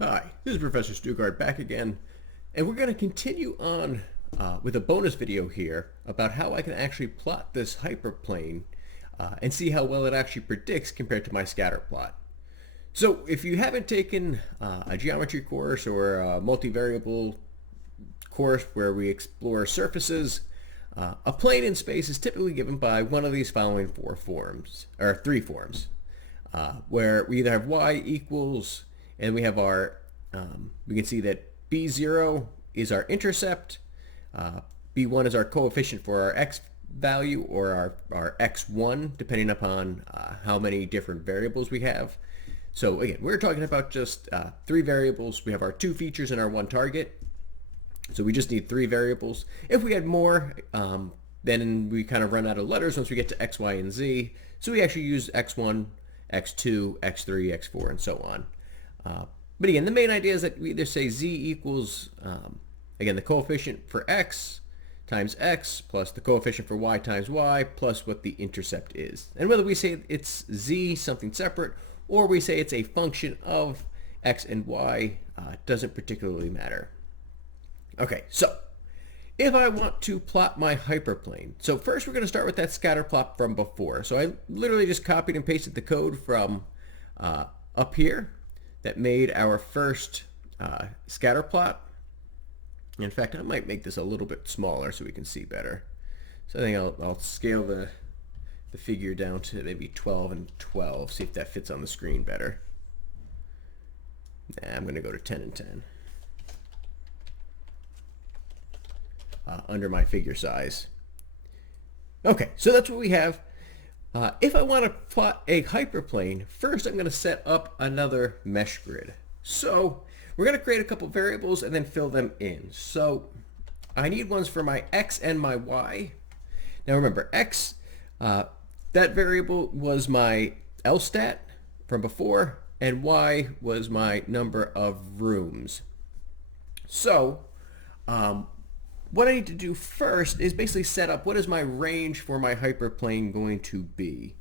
Hi, this is Professor Stugart back again, and we're going to continue on with a bonus video here about how I can actually plot this hyperplane and see how well it actually predicts compared to my scatter plot. So if you haven't taken a geometry course or a multivariable course where we explore surfaces, a plane in space is typically given by one of these following four forms, or three forms, where we either have y equals, and we have our, we can see that b0 is our intercept, b1 is our coefficient for our x value, or our x1, depending upon how many different variables we have. So again, we're talking about just three variables. We have our two features and our one target. So we just need three variables. If we had more, then we kind of run out of letters once we get to x, y, and z. So we actually use x1, x2, x3, x4, and so on. But again, the main idea is that we either say z equals, again, the coefficient for x times x plus the coefficient for y times y plus what the intercept is. And whether we say it's z, something separate, or we say it's a function of x and y, doesn't particularly matter. Okay, so if I want to plot my hyperplane, so first we're going to start with that scatter plot from before. So I literally just copied and pasted the code from up here that made our first scatter plot. In fact, I might make this a little bit smaller so we can see better. So I think I'll scale the figure down to maybe 12 and 12, see if that fits on the screen better. Nah, I'm going to go to 10 and 10. Under my figure size. Okay, so that's what we have. If I want to plot a hyperplane, first I'm going to set up another mesh grid. So we're going to create a couple variables and then fill them in. So I need ones for my x and my y. Now remember, x, that variable was my LStat from before, and y was my number of rooms. So what I need to do first is basically set up what is my range for my hyperplane going to be.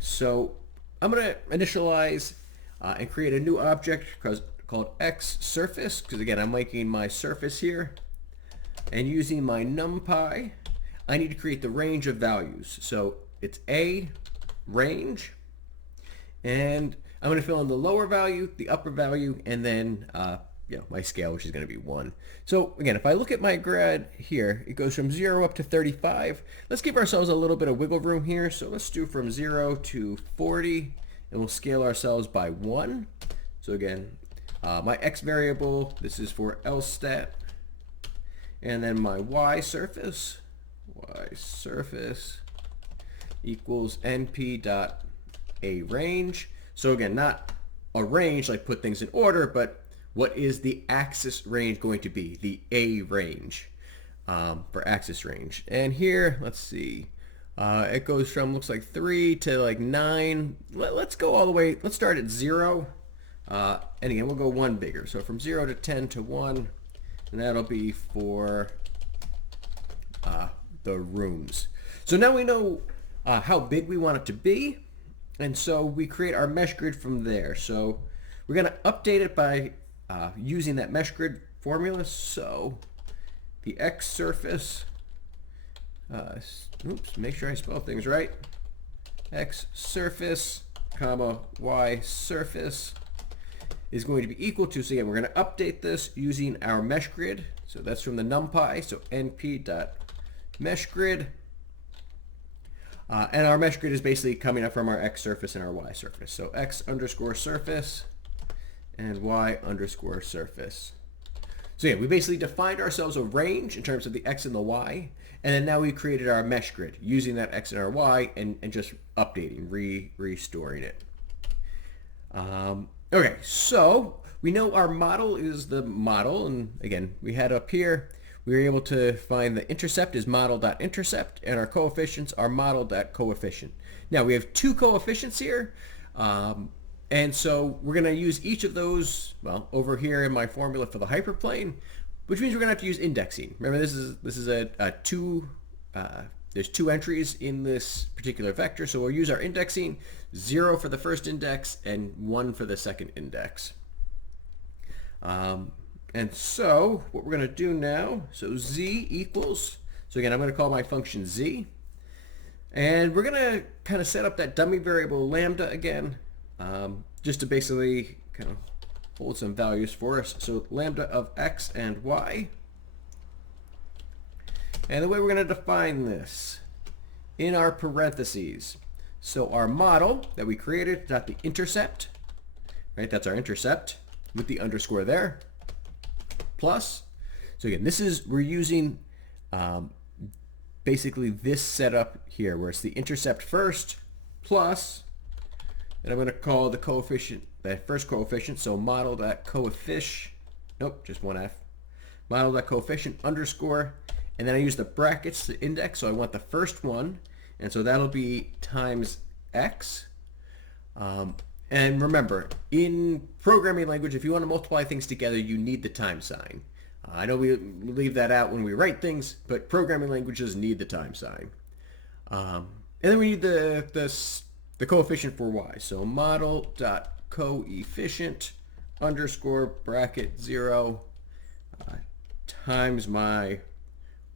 So I'm going to initialize and create a new object called x surface, because again I'm making my surface here, and using my numpy I need to create the range of values. So it's a range, and I'm going to fill in the lower value, the upper value, and then my scale, which is going to be 1. So again, if I look at my grid here, it goes from 0 up to 35. Let's give ourselves a little bit of wiggle room here. So let's do from 0 to 40, and we'll scale ourselves by 1. So again, my x variable, this is for LStat, and then my y surface equals np dot a range. So again, not a range like put things in order, but what is the axis range going to be? The A range for axis range. And here, let's see, it goes from, looks like 3 to like 9. Let's go all the way, let's start at 0. And again, we'll go 1 bigger. So from 0 to 10 to 1, and that'll be for the rooms. So now we know how big we want it to be, and so we create our mesh grid from there. So we're going to update it by using that mesh grid formula. So the x surface, make sure I spell things right, x surface comma y surface is going to be equal to, so again, we're going to update this using our mesh grid. So that's from the numpy, so np dot mesh grid. And our mesh grid is basically coming up from our x surface and our y surface. So x underscore surface and y underscore surface. So yeah, we basically defined ourselves a range in terms of the x and the y, and then now we created our mesh grid using that x and our y and just updating, restoring it. Okay, so we know our model is the model, and again, we had up here, we were able to find the intercept is model.intercept, and our coefficients are model.coefficient. Now we have two coefficients here, and so we're going to use each of those, well, over here in my formula for the hyperplane, which means we're going to have to use indexing. Remember, this is a there's two entries in this particular vector, so we'll use our indexing, 0 for the first index and 1 for the second index. And so what we're going to do now, so z equals, so again, I'm going to call my function z. And we're going to kind of set up that dummy variable lambda again, just to basically kind of hold some values for us. So lambda of x and y. And the way we're going to define this in our parentheses. So our model that we created, dot the intercept, right? That's our intercept with the underscore there, plus. So again, this is, we're using basically this setup here where it's the intercept first plus, and I'm going to call the coefficient, that first coefficient, so model.coefficient, nope, just one F, model.coefficient underscore, and then I use the brackets to index, so I want the first one, and so that'll be times x. And remember, in programming language, if you want to multiply things together, you need the times sign. I know we leave that out when we write things, but programming languages need the times sign. And then we need the coefficient for y. So model.coefficient underscore bracket 0 times my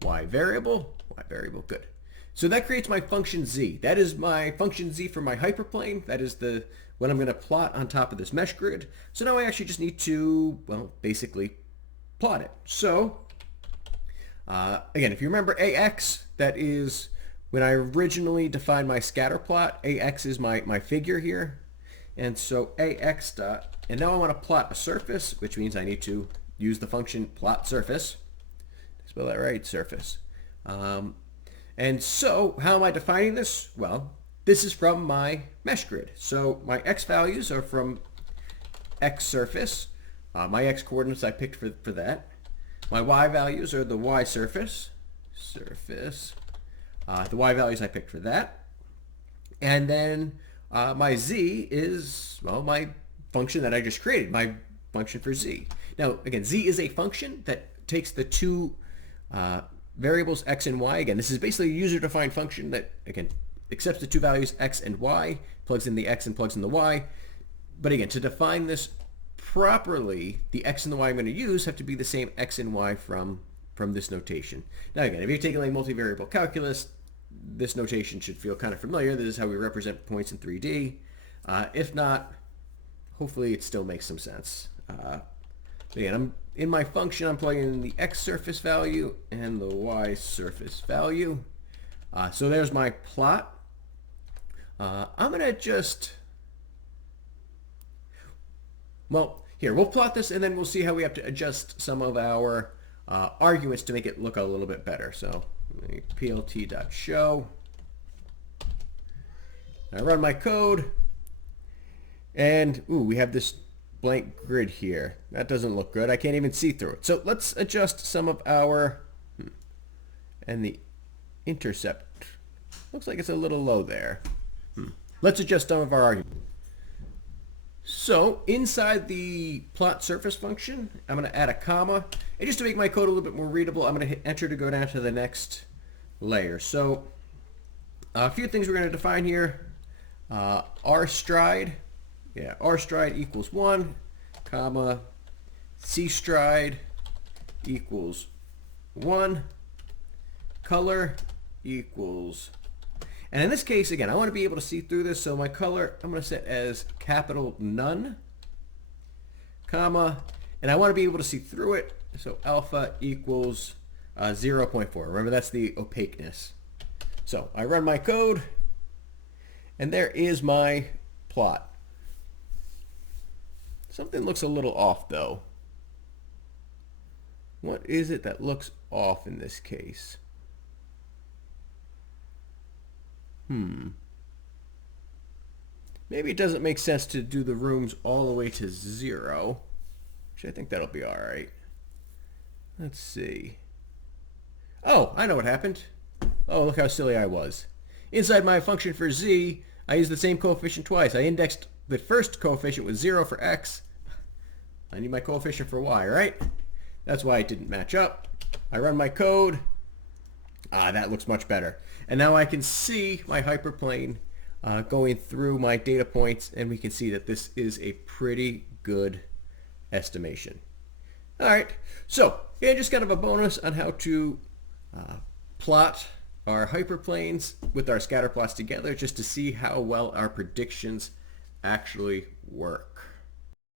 y variable. Y variable, good. So that creates my function z. That is my function z for my hyperplane. That is the what I'm going to plot on top of this mesh grid. So now I actually just need to, well, basically plot it. So again, if you remember ax, that is when I originally defined my scatter plot, ax is my figure here. And so ax dot, and now I want to plot a surface, which means I need to use the function plot surface. Spell that right, surface. And so how am I defining this? Well, this is from my mesh grid. So my x values are from x surface. My x coordinates I picked for that. My y values are the y surface. The y values I picked for that. And then my z is, well, my function that I just created, my function for z. Now, again, z is a function that takes the two variables x and y. Again, this is basically a user-defined function that, again, accepts the two values x and y, plugs in the x and plugs in the y. But again, to define this properly, the x and the y I'm going to use have to be the same x and y from this notation. Now again, if you're taking like multivariable calculus, this notation should feel kind of familiar. This is how we represent points in 3D. If not, hopefully it still makes some sense. Again, in my function, I'm plugging in the x surface value and the y surface value. So there's my plot. I'm going to just, well, here, we'll plot this and then we'll see how we have to adjust some of our arguments to make it look a little bit better. So plt.show. I run my code and, ooh, we have this blank grid here. That doesn't look good. I can't even see through it. So let's adjust some of our, and the intercept looks like it's a little low there. Let's adjust some of our argument. So inside the plot surface function, I'm going to add a comma, and just to make my code a little bit more readable, I'm going to hit enter to go down to the next layer. So a few things we're going to define here. R stride equals 1, comma, C stride equals 1, color equals, and in this case, again, I want to be able to see through this, so my color I'm going to set as capital none, comma, and I want to be able to see through it, so alpha equals 0.4. Remember, that's the opaqueness. So I run my code, and there is my plot. Something looks a little off though. What is it that looks off in this case? Maybe it doesn't make sense to do the rooms all the way to 0. Which I think that'll be alright. Let's see. Oh, I know what happened. Oh, look how silly I was. Inside my function for z, I used the same coefficient twice. I indexed the first coefficient with 0 for x. I need my coefficient for y, right? That's why it didn't match up. I run my code. That looks much better. And now I can see my hyperplane going through my data points, and we can see that this is a pretty good estimation. All right, so yeah, just kind of a bonus on how to plot our hyperplanes with our scatter plots together just to see how well our predictions actually work.